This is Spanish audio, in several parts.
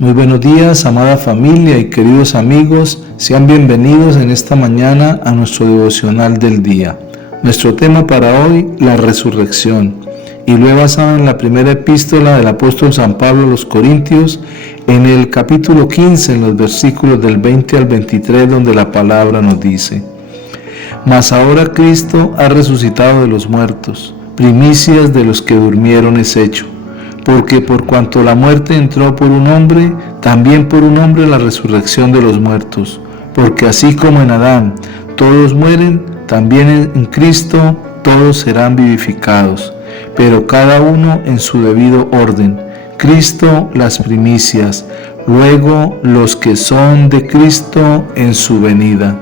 Muy buenos días, amada familia y queridos amigos, sean bienvenidos en esta mañana a nuestro devocional del día. Nuestro tema para hoy, la resurrección, y lo he basado en la primera epístola del apóstol San Pablo a los Corintios, en el capítulo 15, en los versículos del 20 al 23, donde la palabra nos dice: Mas ahora Cristo ha resucitado de los muertos, primicias de los que durmieron es hecho. Porque por cuanto la muerte entró por un hombre, también por un hombre la resurrección de los muertos. Porque así como en Adán todos mueren, también en Cristo todos serán vivificados, pero cada uno en su debido orden. Cristo las primicias, luego los que son de Cristo en su venida.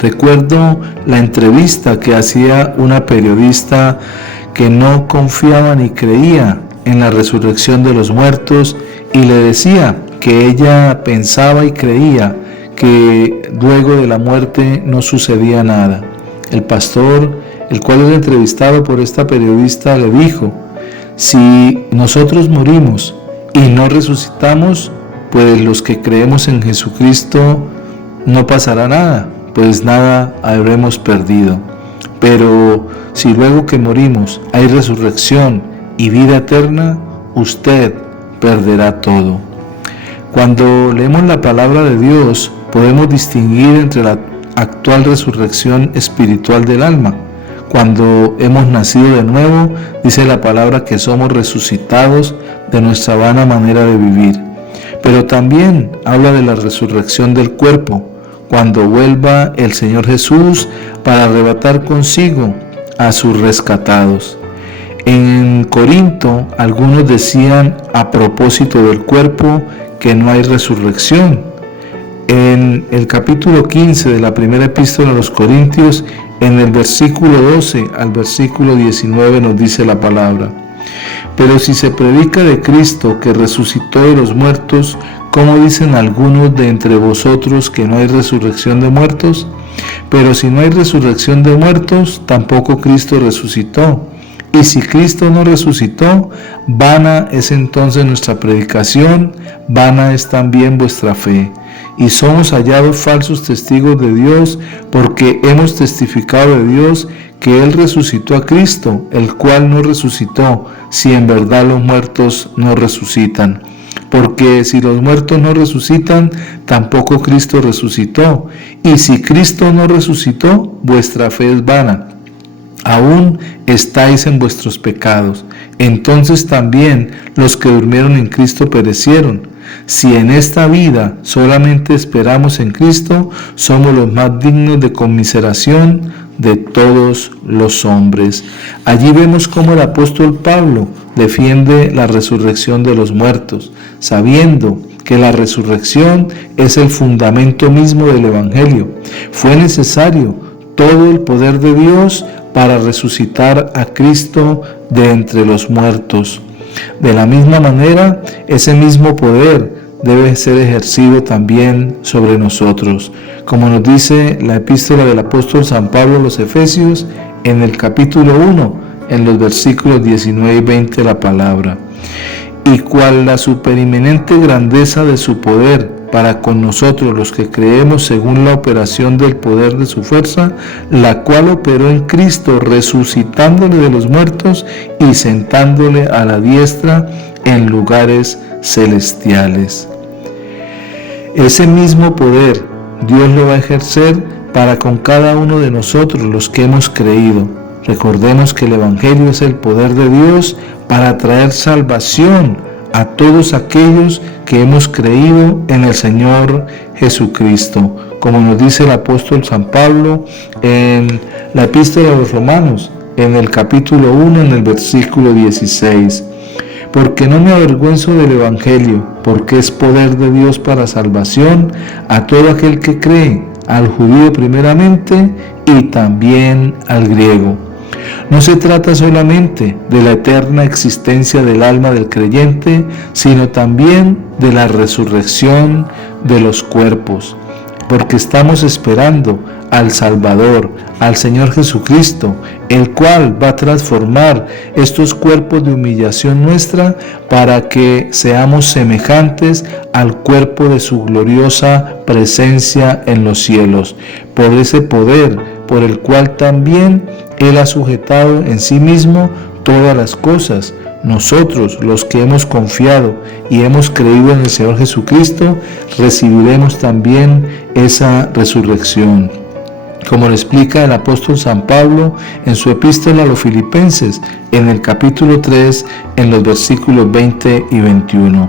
Recuerdo la entrevista que hacía una periodista que no confiaba ni creía en la resurrección de los muertos y le decía que ella pensaba y creía que luego de la muerte no sucedía nada. El pastor, el cual era entrevistado por esta periodista, le dijo: si nosotros morimos y no resucitamos, pues los que creemos en Jesucristo no pasará nada, pues nada habremos perdido. Pero si luego que morimos hay resurrección y vida eterna, usted perderá todo. Cuando leemos la palabra de Dios, podemos distinguir entre la actual resurrección espiritual del alma. Cuando hemos nacido de nuevo, dice la palabra que somos resucitados de nuestra vana manera de vivir. Pero también habla de la resurrección del cuerpo, cuando vuelva el Señor Jesús para arrebatar consigo a sus rescatados. En Corinto, algunos decían a propósito del cuerpo que no hay resurrección. En el capítulo 15 de la primera epístola a los Corintios, en el versículo 12 al versículo 19 nos dice la palabra: Pero si se predica de Cristo que resucitó de los muertos, ¿cómo dicen algunos de entre vosotros que no hay resurrección de muertos? Pero si no hay resurrección de muertos, tampoco Cristo resucitó. Y si Cristo no resucitó, vana es entonces nuestra predicación, vana es también vuestra fe. Y somos hallados falsos testigos de Dios, porque hemos testificado de Dios que Él resucitó a Cristo, el cual no resucitó, si en verdad los muertos no resucitan. Porque si los muertos no resucitan, tampoco Cristo resucitó. Y si Cristo no resucitó, vuestra fe es vana. Aún estáis en vuestros pecados. Entonces también los que durmieron en Cristo perecieron. Si en esta vida solamente esperamos en Cristo, somos los más dignos de conmiseración de todos los hombres. Allí vemos cómo el apóstol Pablo defiende la resurrección de los muertos, sabiendo que la resurrección es el fundamento mismo del Evangelio. Fue necesario todo el poder de Dios para resucitar a Cristo de entre los muertos. De la misma manera, ese mismo poder debe ser ejercido también sobre nosotros, como nos dice la epístola del apóstol San Pablo a los Efesios en el capítulo 1, en los versículos 19 y 20 de la palabra. Y cual la superinminente grandeza de su poder para con nosotros los que creemos según la operación del poder de su fuerza, la cual operó en Cristo resucitándole de los muertos y sentándole a la diestra en lugares celestiales. Ese mismo poder Dios lo va a ejercer para con cada uno de nosotros los que hemos creído. Recordemos que el Evangelio es el poder de Dios para traer salvación a todos aquellos que hemos creído en el Señor Jesucristo, como nos dice el apóstol San Pablo en la epístola de los Romanos, en el capítulo 1, en el versículo 16. Porque no me avergüenzo del Evangelio, porque es poder de Dios para salvación a todo aquel que cree, al judío primeramente y también al griego. No se trata solamente de la eterna existencia del alma del creyente, sino también de la resurrección de los cuerpos. porque estamos esperando al Salvador, al Señor Jesucristo, el cual va a transformar estos cuerpos de humillación nuestra para que seamos semejantes al cuerpo de su gloriosa presencia en los cielos, por ese poder por el cual también Él ha sujetado en sí mismo todas las cosas. Nosotros, los que hemos confiado y hemos creído en el Señor Jesucristo, recibiremos también esa resurrección. Como lo explica el apóstol San Pablo en su epístola a los Filipenses, en el capítulo 3, en los versículos 20 y 21.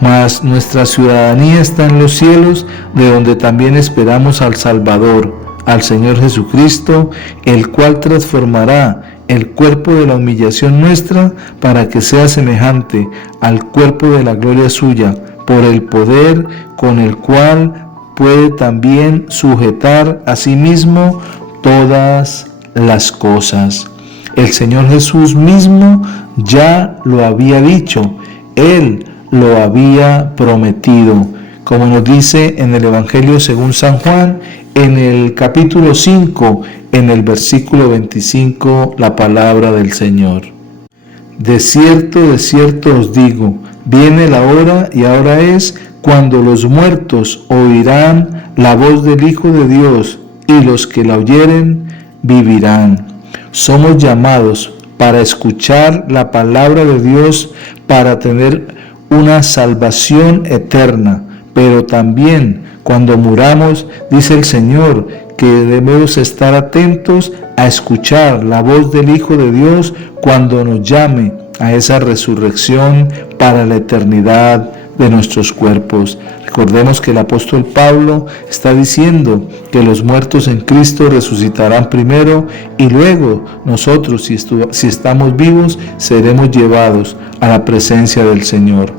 Mas nuestra ciudadanía está en los cielos, de donde también esperamos al Salvador, al Señor Jesucristo, el cual transformará el cuerpo de la humillación nuestra para que sea semejante al cuerpo de la gloria suya, por el poder con el cual puede también sujetar a sí mismo todas las cosas. El Señor Jesús mismo ya lo había dicho, Él lo había prometido, como nos dice en el Evangelio según San Juan, en el capítulo 5, en el versículo 25, la palabra del Señor. De cierto os digo, viene la hora y ahora es cuando los muertos oirán la voz del Hijo de Dios, y los que la oyeren vivirán. Somos llamados para escuchar la palabra de Dios, para tener una salvación eterna, pero también cuando muramos, dice el Señor, que debemos estar atentos a escuchar la voz del Hijo de Dios cuando nos llame a esa resurrección para la eternidad de nuestros cuerpos. Recordemos que el apóstol Pablo está diciendo que los muertos en Cristo resucitarán primero y luego nosotros, si estamos vivos, seremos llevados a la presencia del Señor.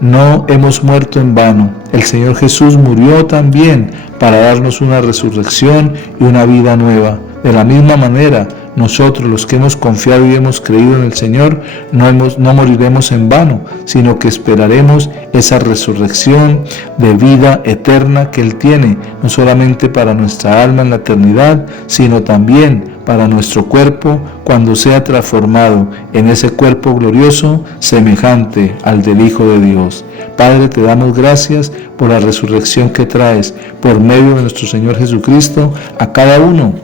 No hemos muerto en vano. El Señor Jesús murió también para darnos una resurrección y una vida nueva. De la misma manera, nosotros, los que hemos confiado y hemos creído en el Señor, no moriremos en vano, sino que esperaremos esa resurrección de vida eterna que Él tiene, no solamente para nuestra alma en la eternidad, sino también para nuestro cuerpo cuando sea transformado en ese cuerpo glorioso semejante al del Hijo de Dios. Padre, te damos gracias por la resurrección que traes por medio de nuestro Señor Jesucristo a cada uno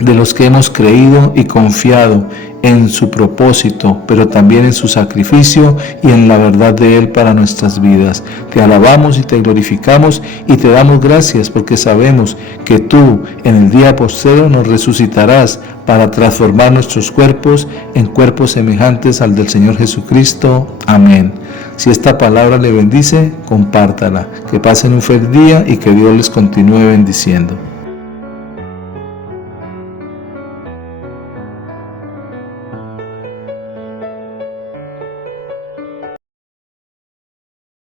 de los que hemos creído y confiado en su propósito, pero también en su sacrificio y en la verdad de Él para nuestras vidas. Te alabamos y te glorificamos y te damos gracias porque sabemos que tú en el día postrero nos resucitarás para transformar nuestros cuerpos en cuerpos semejantes al del Señor Jesucristo. Amén. Si esta palabra le bendice, compártala. Que pasen un feliz día y que Dios les continúe bendiciendo.